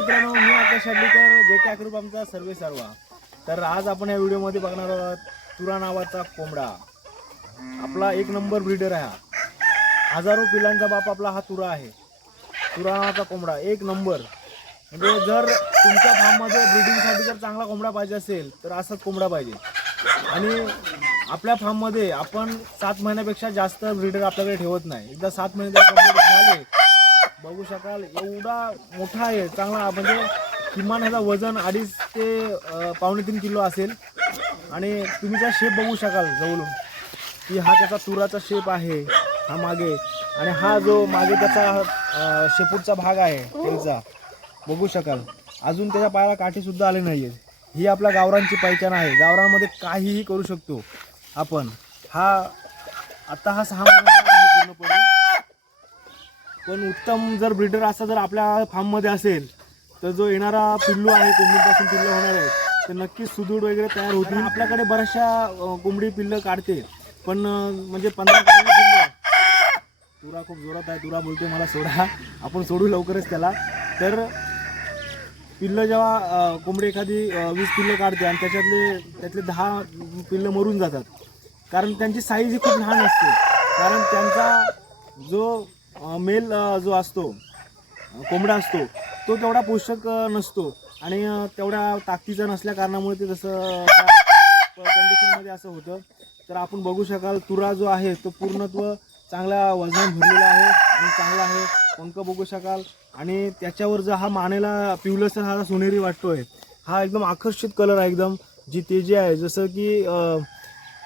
मित्रांनो मी आकाश हडलीकर जे के ग्रुप आमचा सर्वे सर्वा. तर आज आपण या व्हिडिओमध्ये बघणार आहोत तुरा नावाचा कोंबडा. आपला एक नंबर ब्रीडर आहे हा. हजारो पिलांचा बाप आपला हा तुरा आहे. तुरा नावाचा कोंबडा एक नंबर. म्हणजे जर तुमच्या फार्ममध्ये ब्रीडिंगसाठी जर चांगला कोंबडा पाहिजे असेल तर असाच कोंबडा पाहिजे. आणि आपल्या फार्ममध्ये आपण सात महिन्यापेक्षा जास्त ब्रीडर आपल्याकडे ठेवत नाही. एकदा सात महिने जर झाले बघू शकाल एवढा मोठा आहे चांगला म्हणजे किमान ह्याचा वजन अडीच ते पावणे तीन किलो असेल. आणि तुम्ही त्या शेप बघू शकाल जवळून. की हा त्याचा तुराचा शेप आहे हा मागे. आणि हा जो मागे त्याचा शेपूटचा भाग आहे त्याचा बघू शकाल. अजून त्याच्या पायाला काठीसुद्धा आले नाही आहे ही आपल्या गावरांची पहिचान आहे. गावरांमध्ये काहीही करू शकतो आपण. हा आत्ता हा सहा महिन्याचा पूर्णपणे. पण उत्तम जर ब्रीडर असा जर आपल्या फार्ममध्ये असेल तर जो येणारा पिल्लू आहे कोंबडीपासून पिल्लं होणार आहे तर नक्कीच सुदृढ वगैरे तयार होतील. आपल्याकडे बऱ्याचशा कोंबडी पिल्लं काढते. पण म्हणजे पंधरा पिल्लं. तुरा खूप जोरात आहे. तुरा बोलते मला सोडा. आपण सोडू लवकरच त्याला. तर पिल्लं जेव्हा कोंबडी एखादी वीस पिल्लं काढते आणि त्याच्यातले त्यातले दहा पिल्लं मरून जातात. कारण त्यांची साईज ही खूप लहान असते. कारण त्यांचा जो मेल जो असतो कोंबडा असतो तो तेवढा पोषक नसतो. आणि तेवढ्या ताकदीचा नसल्या कारणामुळे ते जसं कंडिशनमध्ये असं होतं. तर आपण बघू शकाल तुरा जो आहे तो पूर्णत्व चांगल्या वजन भरलेला आहे आणि चांगला आहे. पंख बघू शकाल. आणि त्याच्यावर जो हा मानेला पिवलसर हा सोनेरी वाटतोय हा एकदम आकर्षित कलर आहे एकदम. जी तेजी आहे जसं की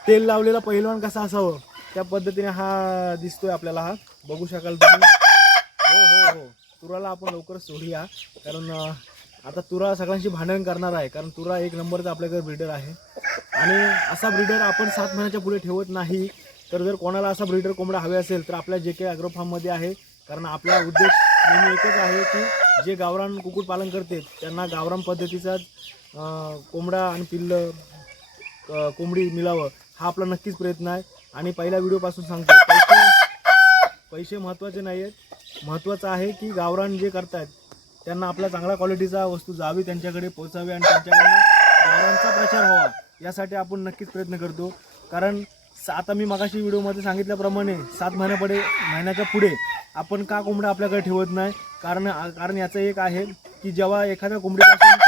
तेल लावलेला पहिलवान कसा असावं? त्या पद्धतीने हा दिसतोय आपल्याला हा. बघू शकाल तुम्ही. हो हो हो. तुराला आपण लवकर सोडूया. कारण आता तुरा सगळ्यांशी भांडण करणार आहे. कारण तुरा एक नंबरचा आपल्याकडे ब्रीडर आहे. आणि असा ब्रीडर आपण सात महिन्याच्या पुढे ठेवत नाही. तर जर कोणाला असा ब्रीडर कोंबडा हवे असेल तर आपल्या जे काही ॲग्रो फार्ममध्ये आहे. कारण आपला उद्देश नेहमी एकच आहे की जे गावरान कुक्कुटपालन करते त्यांना गावरान पद्धतीचा कोंबडा आणि पिल्लं कोंबडी मिळावं. हा आपला नक्कीच प्रयत्न आहे. आणि पहिल्या व्हिडिओपासून सांगतो पैसे पैसे महत्त्वाचे नाही आहेत महत्त्वाचं आहे की गावरान जे करतायत त्यांना आपला चांगल्या क्वालिटीचा वस्तू जावी त्यांच्याकडे पोचावी आणि त्यांच्याकडनं गावरांचा प्रचार व्हावा यासाठी आपण नक्कीच प्रयत्न करतो. कारण आता मी मगाशी व्हिडिओमध्ये सांगितल्याप्रमाणे सात महिन्यापुढे महिन्याच्या पुढे आपण का कोंबड्या आपल्याकडे ठेवत नाही? कारण कारण याचं एक आहे की जेव्हा एखाद्या कोंबडीपासून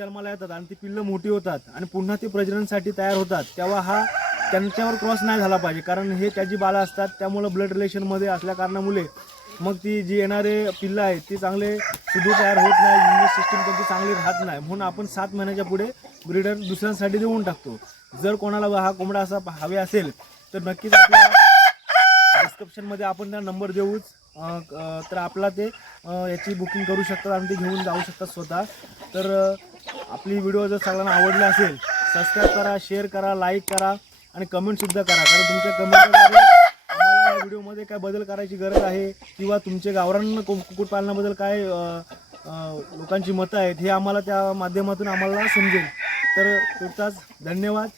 जन्माला येतात आणि ती पिल्लं मोठी होतात आणि पुन्हा ती प्रजननसाठी तयार होतात तेव्हा हा त्यांच्यावर क्रॉस नाही झाला पाहिजे. कारण हे त्याची बाळं असतात त्यामुळं ब्लड रिलेशनमध्ये असल्या कारणामुळे मग ती जी येणारे पिल्लं आहेत ती चांगले सुदूर तयार होत नाही इम्युन सिस्टीम त्यांची चांगली राहत नाही. म्हणून आपण सात महिन्याच्या पुढे ब्रीडर दुसऱ्यांसाठी देऊन टाकतो. जर कोणाला हा कोंबडा असा हवे असेल तर नक्कीच आपल्या डिस्क्रिप्शनमध्ये आपण त्या नंबर देऊच तर आपला ते याची बुकिंग करू शकतात आणि ते घेऊन जाऊ शकतात स्वतः. तर आपली व्हिडिओ जर सगळ्यांना आवडला असेल सबस्क्राईब करा शेअर करा लाईक करा आणि कमेंटसुद्धा करा. कारण तुमच्या कमेंटद्वारे आम्हाला या व्हिडिओमध्ये काय बदल करायची गरज आहे किंवा तुमचे गावरांना कु- कुक्कुटपालनाबद्दल काय लोकांची मतं आहेत हे आम्हाला त्या माध्यमातून आम्हाला समजेल. तर तुर्तास धन्यवाद.